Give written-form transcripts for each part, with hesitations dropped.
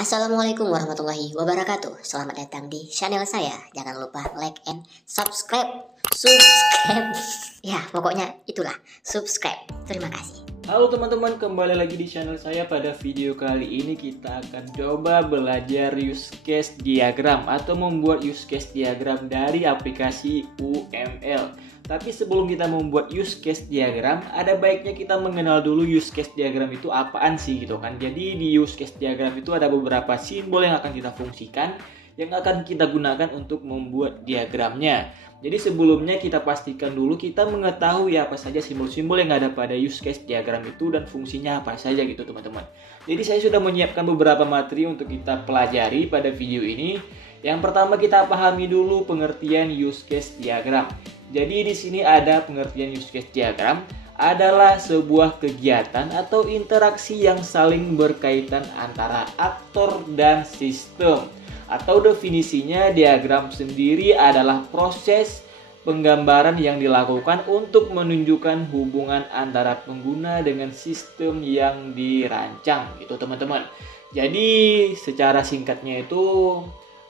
Assalamualaikum warahmatullahi wabarakatuh. Selamat datang di channel saya. Jangan lupa like and subscribe. Ya, pokoknya itulah, subscribe. Terima kasih. Halo teman-teman, kembali lagi di channel saya. Pada video kali ini kita akan coba belajar use case diagram atau membuat use case diagram dari aplikasi UML. Tapi sebelum kita membuat use case diagram, ada baiknya kita mengenal dulu use case diagram itu apaan sih gitu kan. Jadi di use case diagram itu ada beberapa simbol yang akan kita fungsikan, yang akan kita gunakan untuk membuat diagramnya. Jadi sebelumnya kita pastikan dulu kita mengetahui apa saja simbol-simbol yang ada pada use case diagram itu dan fungsinya apa saja gitu teman-teman. Jadi saya sudah menyiapkan beberapa materi untuk kita pelajari pada video ini. Yang pertama kita pahami dulu pengertian use case diagram. Jadi di sini ada pengertian use case diagram adalah sebuah kegiatan atau interaksi yang saling berkaitan antara aktor dan sistem. Atau definisinya, diagram sendiri adalah proses penggambaran yang dilakukan untuk menunjukkan hubungan antara pengguna dengan sistem yang dirancang gitu teman-teman. Jadi secara singkatnya itu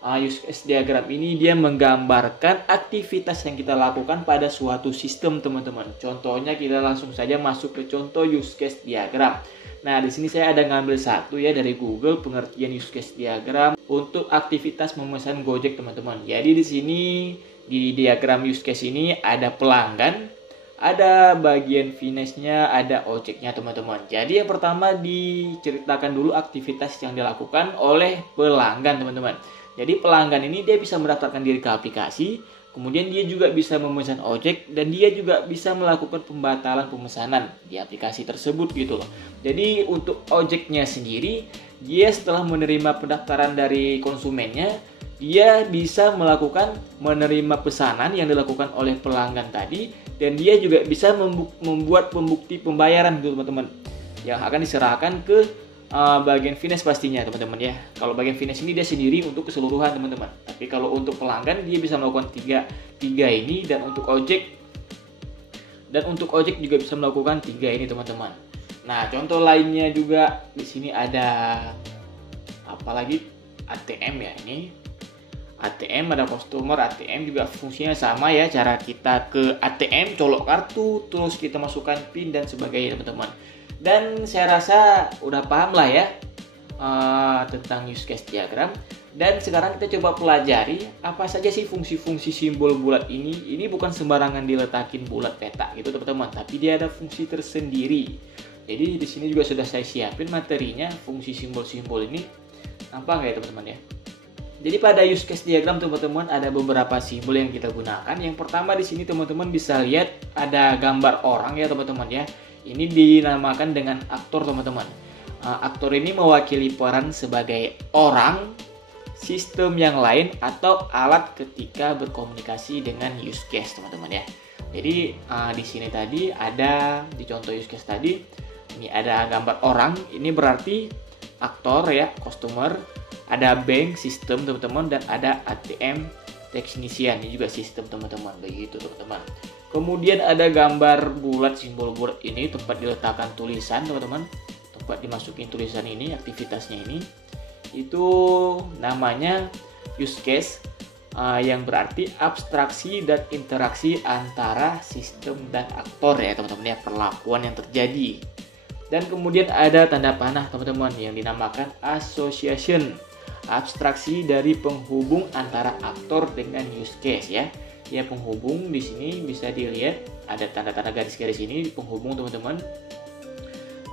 use case diagram ini dia menggambarkan aktivitas yang kita lakukan pada suatu sistem teman-teman. Contohnya kita langsung saja masuk ke contoh use case diagram. Nah, di sini saya ada ngambil satu ya dari Google, pengertian use case diagram untuk aktivitas memesan Gojek teman-teman. Jadi di sini di diagram use case ini ada pelanggan, ada bagian finance-nya, ada ojeknya teman-teman. Jadi yang pertama diceritakan dulu aktivitas yang dilakukan oleh pelanggan teman-teman. Jadi pelanggan ini dia bisa mendaftarkan diri ke aplikasi, kemudian dia juga bisa memesan ojek dan dia juga bisa melakukan pembatalan pemesanan di aplikasi tersebut gitu loh. Jadi untuk ojeknya sendiri, dia setelah menerima pendaftaran dari konsumennya, dia bisa menerima pesanan yang dilakukan oleh pelanggan tadi dan dia juga bisa membuat pembukti pembayaran gitu teman-teman yang akan diserahkan ke bagian finance pastinya teman-teman ya. Kalau bagian finance ini dia sendiri untuk keseluruhan teman-teman. Tapi kalau untuk pelanggan dia bisa melakukan tiga ini dan untuk ojek juga bisa melakukan tiga ini teman-teman. Nah, contoh lainnya juga di sini ada apalagi ATM ya ini. ATM ada customer ATM juga fungsinya sama ya. Cara kita ke ATM colok kartu terus kita masukkan PIN dan sebagainya teman-teman. Dan saya rasa udah paham lah ya tentang use case diagram. Dan sekarang kita coba pelajari apa saja sih fungsi-fungsi simbol bulat ini. Ini bukan sembarangan diletakin bulat peta gitu teman-teman, tapi dia ada fungsi tersendiri. Jadi di sini juga sudah saya siapin materinya, fungsi simbol-simbol ini. Nampak nggak ya teman-teman ya? Jadi pada use case diagram teman-teman ada beberapa simbol yang kita gunakan. Yang pertama di sini teman-teman bisa lihat ada gambar orang ya teman-teman ya. Ini dinamakan dengan aktor teman-teman. Aktor ini mewakili peran sebagai orang, sistem yang lain atau alat ketika berkomunikasi dengan use case teman-teman ya. Jadi di sini tadi ada di contoh use case tadi ini ada gambar orang, ini berarti aktor ya, customer, ada bank sistem teman-teman dan ada ATM technician ini juga sistem teman-teman begitu teman-teman. Kemudian ada gambar bulat, simbol bulat ini tempat diletakkan tulisan teman-teman, tempat dimasukin tulisan ini, aktivitasnya ini itu namanya use case yang berarti abstraksi dan interaksi antara sistem dan aktor ya teman-teman ya, perlakuan yang terjadi. Dan kemudian ada tanda panah teman-teman yang dinamakan association, abstraksi dari penghubung antara aktor dengan use case ya. Ya, penghubung di sini bisa dilihat ada tanda-tanda garis-garis ini penghubung teman-teman.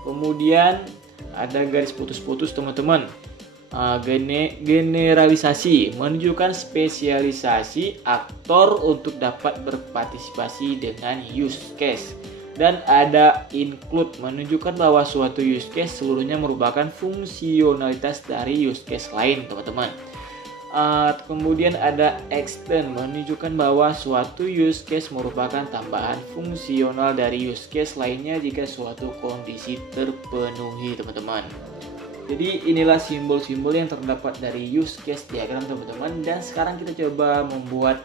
Kemudian ada garis putus-putus teman-teman. Generalisasi menunjukkan spesialisasi aktor untuk dapat berpartisipasi dengan use case. Dan ada include menunjukkan bahwa suatu use case seluruhnya merupakan fungsionalitas dari use case lain teman-teman. Kemudian ada extend menunjukkan bahwa suatu use case merupakan tambahan fungsional dari use case lainnya jika suatu kondisi terpenuhi teman-teman. Jadi inilah simbol-simbol yang terdapat dari use case diagram teman-teman. Dan sekarang kita coba membuat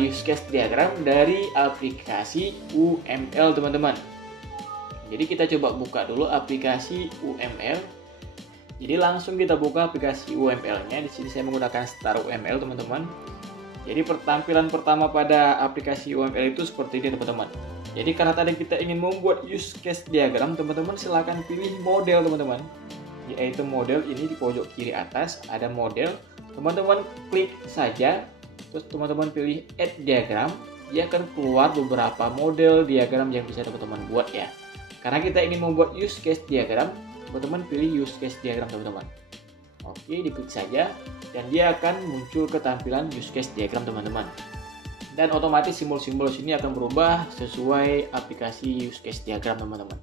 use case diagram dari aplikasi UML teman-teman. Jadi kita coba buka dulu aplikasi UML. Jadi langsung kita buka aplikasi UML-nya. Di sini saya menggunakan Star UML, teman-teman. Jadi tampilan pertama pada aplikasi UML itu seperti ini, teman-teman. Jadi karena tadi kita ingin membuat use case diagram, teman-teman silahkan pilih model, teman-teman. Yaitu model ini di pojok kiri atas ada model. Teman-teman klik saja, terus teman-teman pilih add diagram. Dia akan keluar beberapa model diagram yang bisa teman-teman buat ya. Karena kita ingin membuat use case diagram, teman-teman pilih use case diagram, teman-teman. Oke, diklik saja dan dia akan muncul ke tampilan use case diagram, teman-teman. Dan otomatis simbol-simbol sini akan berubah sesuai aplikasi use case diagram, teman-teman.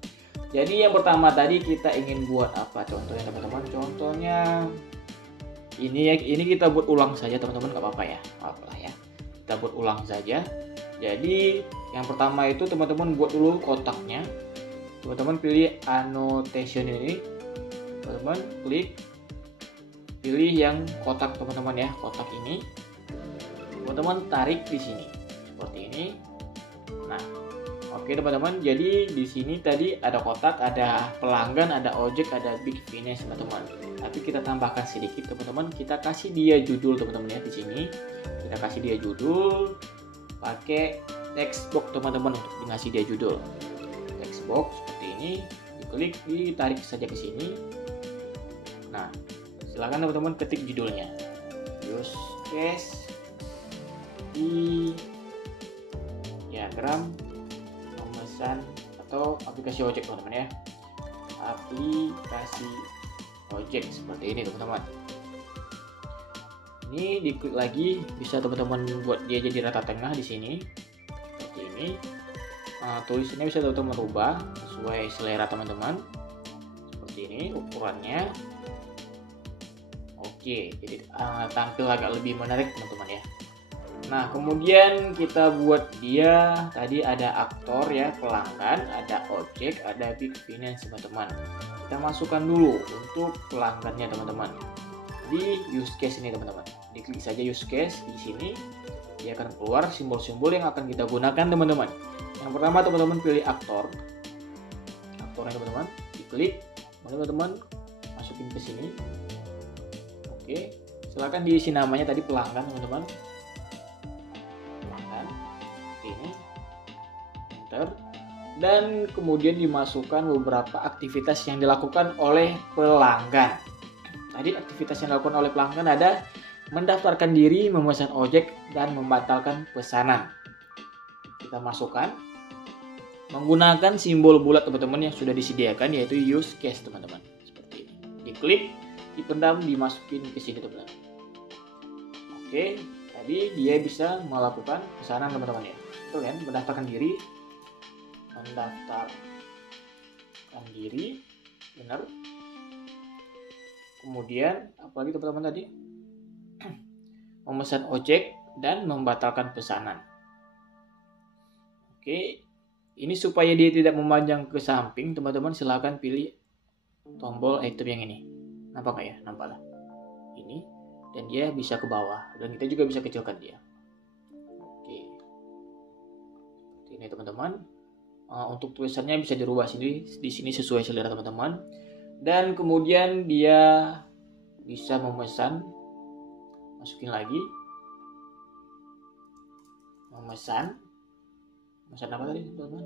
Jadi yang pertama tadi kita ingin buat apa contohnya, teman-teman? Contohnya ini kita buat ulang saja, teman-teman, nggak apa-apa ya, apalah ya. Kita buat ulang saja. Jadi yang pertama itu teman-teman buat dulu kotaknya. Teman-teman pilih annotation ini, teman-teman klik pilih yang kotak, teman-teman ya, kotak ini. Teman-teman tarik di sini seperti ini. Nah, oke teman-teman. Jadi di sini tadi ada kotak, ada pelanggan, ada ojek, ada big finish, teman-teman. Tapi kita tambahkan sedikit, teman-teman. Kita kasih dia judul, teman-teman ya, di sini. Kita kasih dia judul pakai text box, teman-teman, untuk ngasih dia judul. Text box seperti ini, diklik, ditarik saja ke sini. Nah, silakan teman-teman ketik judulnya. Use case diagram pemesan atau aplikasi ojek, teman-teman ya. Aplikasi ojek seperti ini, teman-teman. Ini diklik lagi, bisa teman-teman buat dia jadi rata tengah di sini seperti ini. Tulisannya bisa teman-teman rubah sesuai selera teman-teman seperti ini ukurannya. Oke, jadi tampil agak lebih menarik, teman-teman ya. Nah, kemudian kita buat dia tadi ada aktor ya, pelanggan, ada ojek, ada big finance, teman-teman. Kita masukkan dulu untuk pelanggannya, teman-teman. Di use case ini, teman-teman. Diklik saja use case di sini. Dia akan keluar simbol-simbol yang akan kita gunakan, teman-teman. Yang pertama, teman-teman pilih aktor. Aktornya, teman-teman. Diklik, teman-teman masukin ke sini. Oke, silakan diisi namanya tadi pelanggan, teman-teman. Pelanggan, ini, enter, dan kemudian dimasukkan beberapa aktivitas yang dilakukan oleh pelanggan. Tadi aktivitas yang dilakukan oleh pelanggan ada mendaftarkan diri, memesan ojek, dan membatalkan pesanan. Kita masukkan menggunakan simbol bulat, teman-teman, yang sudah disediakan, yaitu use case, teman-teman. Seperti ini. Diklik, dipendam, dimasukin ke sini, teman-teman. Oke, tadi dia bisa melakukan pesanan, teman-teman ya. Itu kan, mendaftarkan diri, benar. Kemudian apalagi, teman-teman, tadi memesan ojek dan membatalkan pesanan. Oke, ini supaya dia tidak memanjang ke samping, teman-teman silahkan pilih tombol item yang ini. Nampak nggak ya? Nampak lah. Ini, dan dia bisa ke bawah, dan kita juga bisa kecilkan dia. Oke, ini, teman-teman. Untuk tulisannya bisa dirubah di sini sesuai selera teman-teman. Dan kemudian dia bisa memesan, masukin lagi, memesan apa tadi, teman-teman?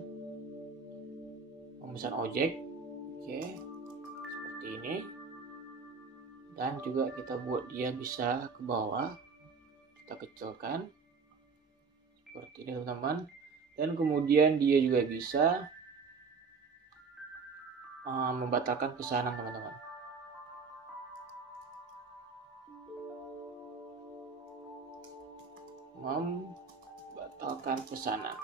Memesan ojek. Oke, seperti ini. Dan juga kita buat dia bisa ke bawah, kita kecilkan seperti ini, teman-teman. Dan kemudian dia juga bisa membatalkan pesanan, teman-teman. Membatalkan pesanan.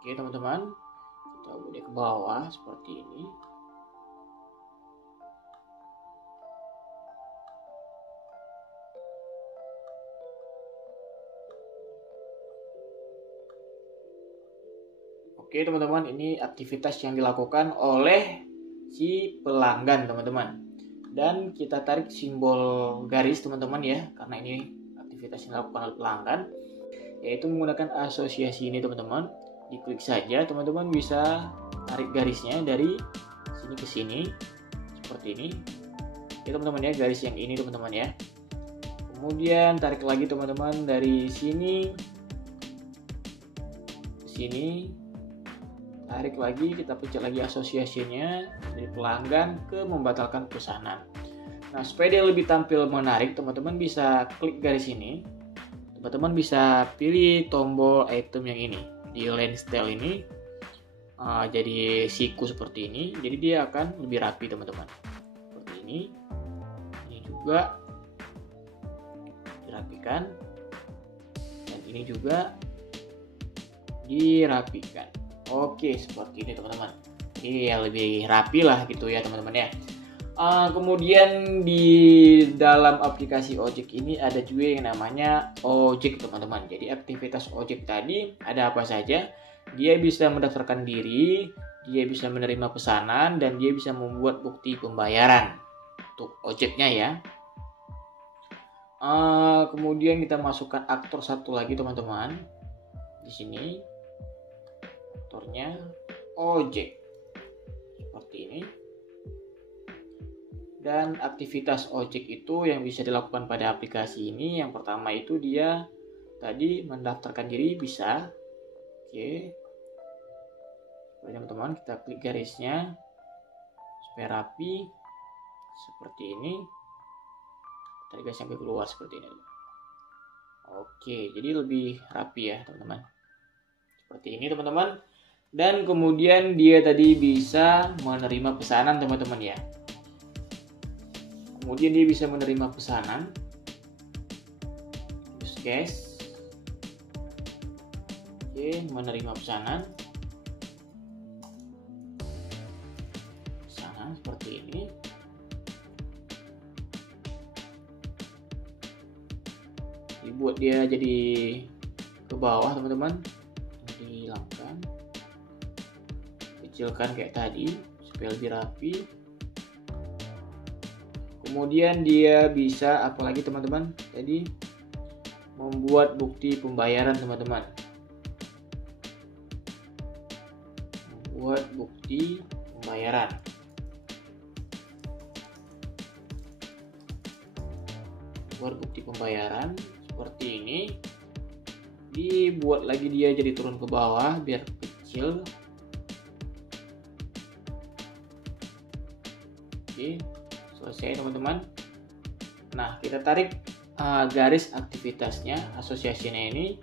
Oke, teman-teman, kita buat dia ke bawah seperti ini. Oke, teman-teman, ini aktivitas yang dilakukan oleh si pelanggan, teman-teman. Dan kita tarik simbol garis, teman-teman ya, karena ini aktivitas yang dilakukan oleh pelanggan, yaitu menggunakan asosiasi ini, teman-teman. Diklik saja, teman-teman bisa tarik garisnya dari sini ke sini seperti ini. Oke teman-teman ya, garis yang ini teman-teman ya. Kemudian tarik lagi teman-teman dari sini ke sini, tarik lagi, kita pencet lagi asosiasinya dari pelanggan ke membatalkan pesanan. Nah, supaya dia lebih tampil menarik, teman-teman bisa klik garis ini. Teman-teman bisa pilih tombol item yang ini di line style ini, jadi siku seperti ini. Jadi dia akan lebih rapi teman-teman. Seperti ini juga dirapikan, dan ini juga dirapikan. Oke, seperti ini teman-teman. Jadi ya lebih rapi lah gitu ya teman-teman ya. Kemudian di dalam aplikasi ojek ini ada juga yang namanya ojek teman-teman. Jadi aktivitas ojek tadi ada apa saja? Dia bisa mendaftarkan diri, dia bisa menerima pesanan, dan dia bisa membuat bukti pembayaran untuk ojeknya ya. Kemudian kita masukkan aktor satu lagi teman-teman. Di sini aktornya ojek seperti ini. Dan aktivitas ojek itu yang bisa dilakukan pada aplikasi ini, yang pertama itu dia tadi mendaftarkan diri bisa. Oke, teman-teman kita klik garisnya supaya rapi seperti ini. Tarik garis sampai keluar seperti ini. Oke, jadi lebih rapi ya teman-teman. Seperti ini teman-teman. Dan kemudian dia tadi bisa menerima pesanan teman-teman ya. Kemudian dia bisa menerima pesanan. Use case. Oke, menerima pesanan. Pesanan seperti ini. Dibuat dia jadi ke bawah teman-teman, dihilangkan, kecilkan kayak tadi supaya lebih rapi. Kemudian dia bisa apalagi teman-teman, tadi membuat bukti pembayaran teman-teman, membuat bukti pembayaran. Buat bukti pembayaran seperti ini. Dibuat lagi dia jadi turun ke bawah biar kecil. Oke, selesai teman-teman. Nah, kita tarik garis aktivitasnya, asosiasinya ini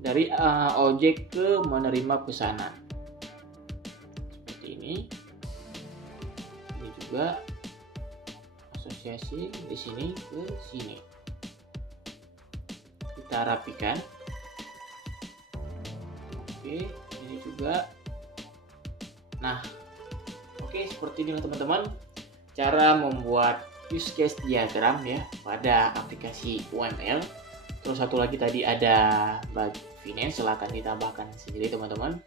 dari ojek ke menerima pesanan. Seperti ini. Ini juga asosiasi di sini ke sini. Kita rapikan. Oke, ini juga. Nah, oke, seperti ini teman-teman cara membuat use case diagram ya pada aplikasi UML. Terus satu lagi tadi ada bug finance, silahkan ditambahkan sendiri teman-teman.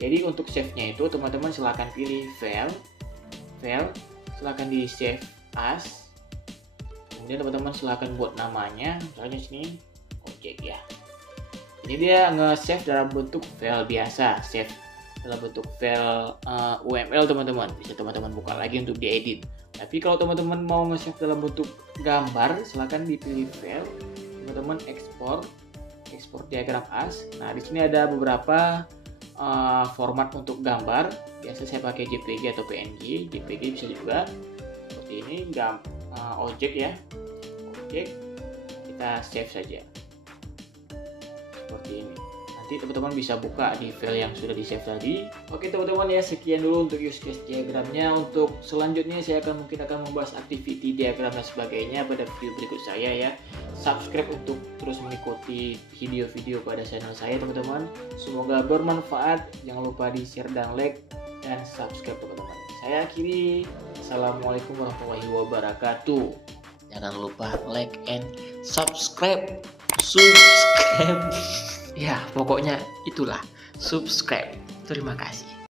Jadi untuk save-nya itu teman-teman silahkan pilih file, silahkan di save as. Kemudian teman-teman silahkan buat namanya, misalnya sini ojek ya. Jadi dia nge-save dalam bentuk file biasa, save dalam bentuk file UML teman-teman. Bisa teman-teman buka lagi untuk diedit. Tapi kalau teman-teman mau nge-save dalam bentuk gambar, silahkan dipilih file, teman-teman ekspor diagram as. Nah, di sini ada beberapa format untuk gambar. Biasa saya pakai JPG atau PNG. JPG bisa juga seperti ini, ojek ya. Ojek, kita save saja. Seperti ini. Nanti teman-teman bisa buka di file yang sudah di save tadi. Oke teman-teman ya, sekian dulu untuk use case diagramnya. Untuk selanjutnya saya mungkin akan membahas activity diagram dan sebagainya pada video berikut saya ya. Subscribe untuk terus mengikuti video-video pada channel saya teman-teman. Semoga bermanfaat. Jangan lupa di share dan like dan subscribe teman-teman. Saya akhiri. Assalamualaikum warahmatullahi wabarakatuh. Jangan lupa like and subscribe. Ya, pokoknya itulah subscribe. Terima kasih.